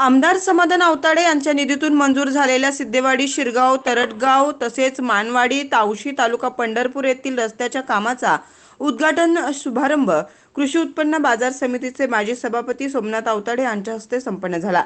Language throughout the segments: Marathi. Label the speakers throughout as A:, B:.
A: आमदार समाधान आवताडे यांच्या निधीतून मंजूर झालेल्या सिद्धेवाडी शिरगाव तरटगाव तसेच मानवाडी तावशी तालुका पंढरपूर येथील रस्त्याच्या कामाचा उद्घाटन शुभारंभ कृषी उत्पन्न बाजार समितीचे माजी सभापती सोमनाथ आवताडे यांच्या हस्ते संपन्न झाला.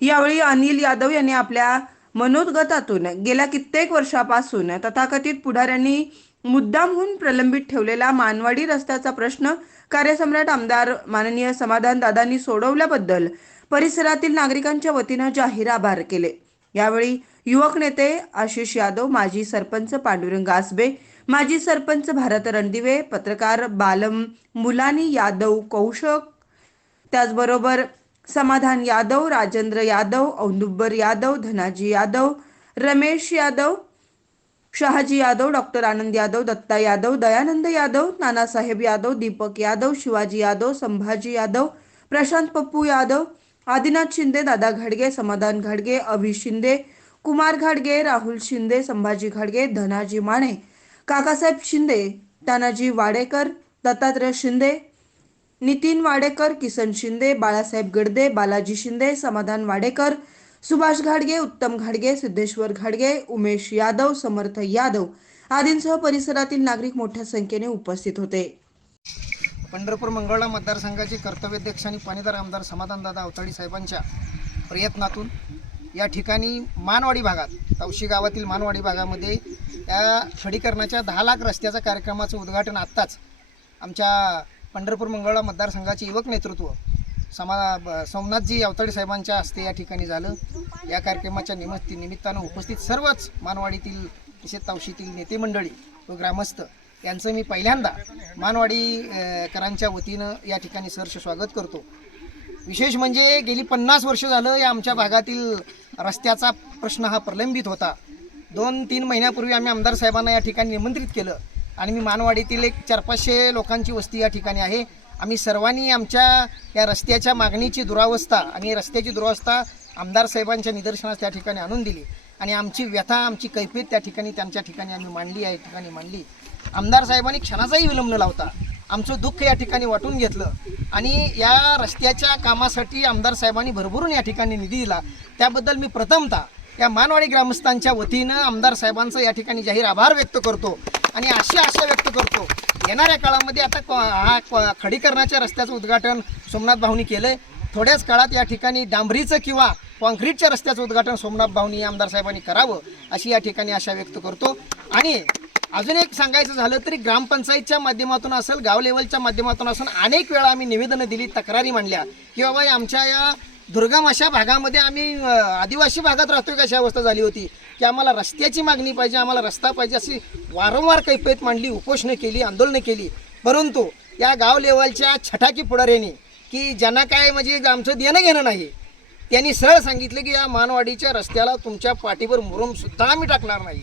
A: यावेळी अनिल यादव यांनी आपल्या मनोदगतातून गेल्या कित्येक वर्षापासून तथाकथित पुढाऱ्यांनी मुद्दामहून प्रलंबित ठेवलेला मानवाडी रस्त्याचा प्रश्न कार्यसम्राट आमदार माननीय समाधान दादांनी सोडवल्याबद्दल परिसरातील नागरिकांच्या वतीनं जाहीर आभार केले. यावेळी युवक नेते आशिष यादव माजी सरपंच पांडुरंग आसबे माजी सरपंच भारत रणदिवे पत्रकार बालम मुलानी यादव कौशक त्याचबरोबर समाधान यादव राजेंद्र यादव औदुंबर यादव धनाजी यादव रमेश यादव शहाजी यादव डॉक्टर आनंद यादव दत्ता यादव दयानंद यादव नानासाहेब यादव दीपक यादव शिवाजी यादव संभाजी यादव प्रशांत पप्पू यादव आदिनाथ शिंदे दादा घाडगे समाधान घाडगे अभि शिंदे कुमार घाडगे राहुल शिंदे संभाजी घाडगे धनाजी माने काकासाहेब शिंदे तानाजी वाडेकर दत्तात्रय शिंदे नितीन वाडेकर किसन शिंदे बाळासाहेब गडदे बालाजी शिंदे समाधान वाडेकर सुभाष घाडगे उत्तम घाडगे सिद्धेश्वर घाडगे उमेश यादव समर्थ यादव आदींसह परिसरातील नागरिक मोठ्या संख्येने उपस्थित होते.
B: पंढरपूर मंगळा मतदारसंघाचे कर्तव्याध्यक्ष आणि पाणीदार आमदार समाधानदादा अवताडी साहेबांच्या प्रयत्नातून या ठिकाणी मानवाडी भागात तावशी गावातील मानवाडी भागामध्ये या खडीकरणाच्या दहा लाख रस्त्याच्या कार्यक्रमाचं उद्घाटन आत्ताच आमच्या पंढरपूर मंगळा मतदारसंघाचे युवक नेतृत्व समा ब- सोमनाथजी अवताडे साहेबांच्या हस्ते या ठिकाणी झालं. या कार्यक्रमाच्या निमित्त निमित्तानं उपस्थित सर्वच मानवाडीतील तसेच तावशीतील नेते मंडळी व ग्रामस्थ यांचं मी पहिल्यांदा मानवाडी करांच्या वतीनं या ठिकाणी सहर्ष स्वागत करतो. विशेष म्हणजे गेली पन्नास वर्ष झालं या आमच्या भागातील रस्त्याचा प्रश्न हा प्रलंबित होता. दोन तीन महिन्यापूर्वी आम्ही आमदार साहेबांना या ठिकाणी निमंत्रित केलं आणि मी मानवाडीतील एक चार पाचशे लोकांची वस्ती या ठिकाणी आहे. आम्ही सर्वांनी आमच्या या रस्त्याच्या मागणीची दुरावस्था आणि रस्त्याची दुरावस्था आमदार साहेबांच्या निदर्शनास त्या ठिकाणी आणून दिली. आणि आमची व्यथा आमची कैफियत त्या ठिकाणी त्यांच्या ठिकाणी आम्ही मांडली या ठिकाणी मांडली. आमदार साहेबांनी क्षणाचाही विलंब न लावता आमचं दुःख या ठिकाणी वाटून घेतलं. आणि या रस्त्याच्या कामासाठी आमदार साहेबांनी भरभरून या ठिकाणी निधी दिला. त्याबद्दल मी प्रथमतः या मानवाडी ग्रामस्थांच्या वतीनं आमदार साहेबांचं या ठिकाणी जाहीर आभार व्यक्त करतो. आणि अशी आशा व्यक्त करतो येणाऱ्या काळामध्ये आता हा खडीकरणाच्या रस्त्याचं उद्घाटन सोमनाथ भाऊनी केलं आहे थोड्याच काळात या ठिकाणी डांबरीचं किंवा कॉन्क्रीटच्या रस्त्याचं उद्घाटन सोमनाथ भाऊनी आमदार साहेबांनी करावं अशी या ठिकाणी आशा व्यक्त करतो. आणि अजून एक सांगायचं झालं तरी ग्रामपंचायतच्या माध्यमातून असेल गाव लेवलच्या माध्यमातून असेल अनेक वेळा आम्ही निवेदनं दिली तक्रारी मांडल्या. की बाबा आमच्या या दुर्गम अशा भागामध्ये आम्ही आदिवासी भागात राहतोय का अशी अवस्था झाली होती? की आम्हाला रस्त्याची मागणी पाहिजे आम्हाला रस्ता पाहिजे अशी वारंवार कैफियत मांडली उपोषणं केली आंदोलनं केली. परंतु या गाव लेवलच्या छटाकी पुढाऱ्यांनी की ज्यांना काय म्हणजे आमचं देणं घेणं नाही त्यांनी सरळ सांगितलं की या मानवाडीच्या रस्त्याला तुमच्या पाठीवर मुरुमसुद्धा आम्ही टाकणार नाही.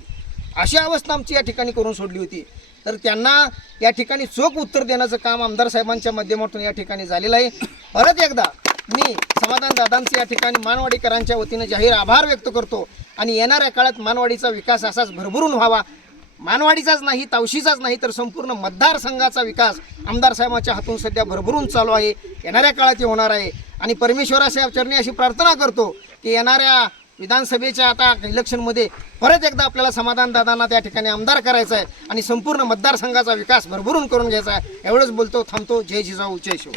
B: अशी अवस्था आमची या ठिकाणी करून सोडली होती. तर त्यांना या ठिकाणी चोख उत्तर देण्याचं काम आमदार साहेबांच्या माध्यमातून या ठिकाणी झालेलं आहे. परत एकदा मी समाधान दादांचे या ठिकाणी मानवाडीकरांच्या वतीनं जाहीर आभार व्यक्त करतो आणि येणाऱ्या काळात मानवाडीचा विकास असाच भरभरून व्हावा. मानवाडीचाच नाही तावशीचाच नाही तर संपूर्ण मतदारसंघाचा विकास आमदार साहेबांच्या हातून सध्या भरभरून चालू आहे. येणाऱ्या काळात हे होणार आहे. आणि परमेश्वराच्या चरणी अशी प्रार्थना करतो की येणाऱ्या विधानसभेच्या आता इलेक्शनमध्ये परत एकदा आपल्याला समाधान दादांना त्या ठिकाणी आमदार करायचं आहे आणि संपूर्ण मतदारसंघाचा विकास भरभरून करून घ्यायचा आहे. एवढंच बोलतो थांबतो. जय जिजाऊ जय शिव